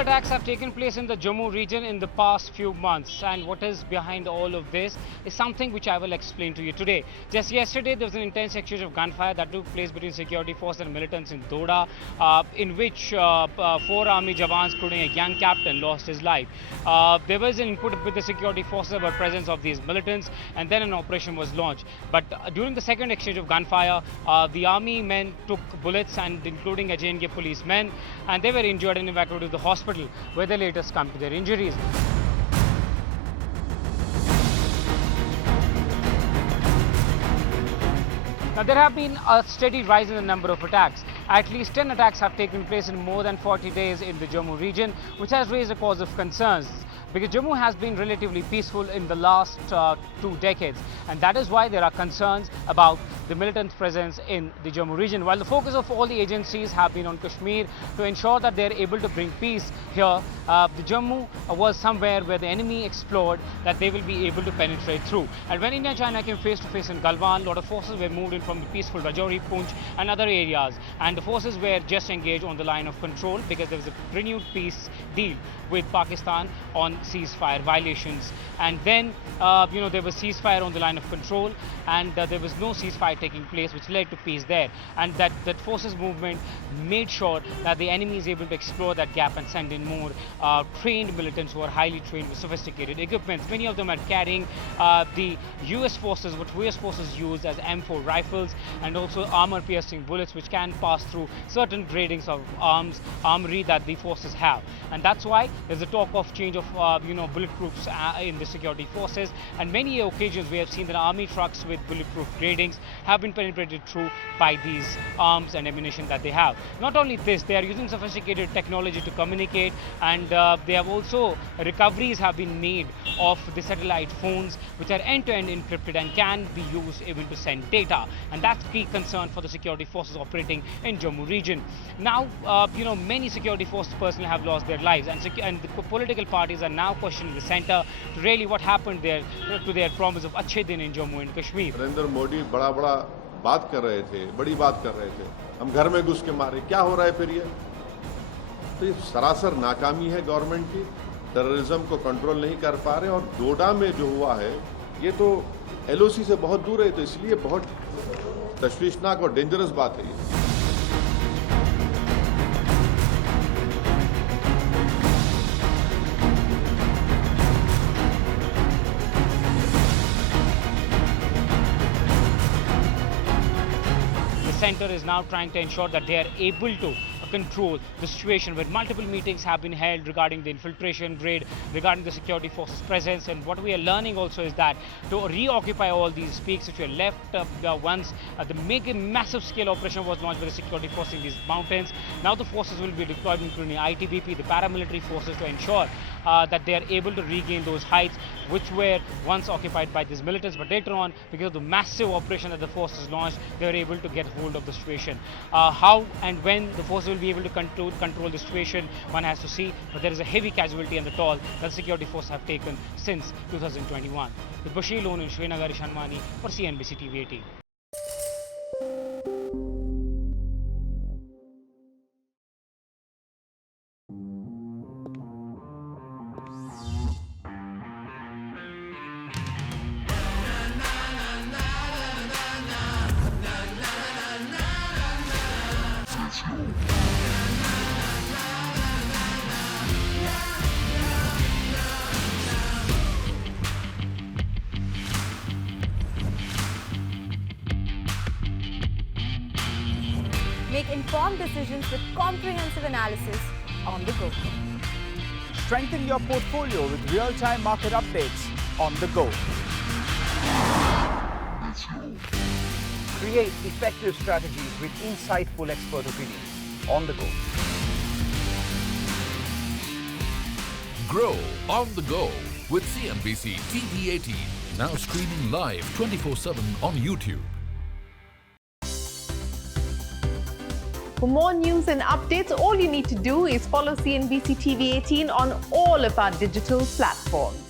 attacks have taken place in the Jammu region in the past few months, and what is behind all of this is something which I will explain to you today. Just yesterday there was an intense exchange of gunfire that took place between security forces and militants in Doda, in which 4 army jawans including a young captain lost his life. There was an input with the security forces about presence of these militants, and then an operation was launched. But during the second exchange of gunfire, the army men took bullets, and including a JNK policemen, and they were injured and evacuated to the hospital, where they later succumbed to their injuries. Now, there have been a steady rise in the number of attacks. At least 10 attacks have taken place in more than 40 days in the Jammu region, which has raised a cause of concerns. Because Jammu has been relatively peaceful in the last 2 decades, and that is why there are concerns about the militant presence in the Jammu region. While the focus of all the agencies have been on Kashmir to ensure that they are able to bring peace here, the Jammu was somewhere where the enemy explored that they will be able to penetrate through. And when India and China came face to face in Galwan, a lot of forces were moved in from the peaceful Rajouri, Poonch and other areas, and the forces were just engaged on the line of control because there was a renewed peace deal with Pakistan on ceasefire violations. And then there was ceasefire on the line of control, and there was no ceasefire taking place, which led to peace there. And that forces movement made sure that the enemy is able to explore that gap and send in more trained militants who are highly trained with sophisticated equipment. Many of them are carrying the US forces, what US forces use as M4 rifles, and also armor-piercing bullets, which can pass through certain gradings of armory that the forces have. And that's why there's a talk of change of bulletproofs in the security forces, and many occasions we have seen that army trucks with bulletproof gradings have been penetrated through by these arms and ammunition that they have. Not only this, they are using sophisticated technology to communicate, and they have also recoveries have been made of the satellite phones, which are end-to-end encrypted and can be used even to send data, and that's key concern for the security forces operating in Jammu region. Now, many security forces personnel have lost their lives, and the political parties are now questioning the center to really what happened there to their promise of अच्छे दिन in Jammu and Kashmir. Narendra Modi बड़ा बात कर रहे थे, बड़ी बात कर रहे थे, हम घर में घुस के मारे, क्या हो रहा है फिर ये? तो ये सरासर नाकामी है गवर्नमेंट की, टेररिज्म को कंट्रोल नहीं कर पा रहे, और डोडा में जो हुआ है ये तो LOC से बहुत दूर है, तो इसलिए बहुत तशवीशनाक और डेंजरस बात है ये। The center is now trying to ensure that they are able to control the situation, where multiple meetings have been held regarding the infiltration grade, regarding the security forces presence. And what we are learning also is that to reoccupy all these peaks which were left once the massive scale operation was launched by the security forces in these mountains, now the forces will be deployed, including ITBP, the paramilitary forces, to ensure that they are able to regain those heights which were once occupied by these militants. But later on, because of the massive operation that the forces launched, they were able to get hold of the situation. How and when the forces will be able to control the situation, one has to see, but there is a heavy casualty and the toll that the security forces have taken since 2021. With Bashir Lone in Srinagar, Ieshan Wani for CNBC-TV18. Make informed decisions with comprehensive analysis on the go. Strengthen your portfolio with real-time market updates on the go. Create effective strategies with insightful expert opinions on the go. Grow on the go with CNBC-TV18, now streaming live 24/7 on YouTube. For more news and updates, all you need to do is follow CNBC TV 18 on all of our digital platforms.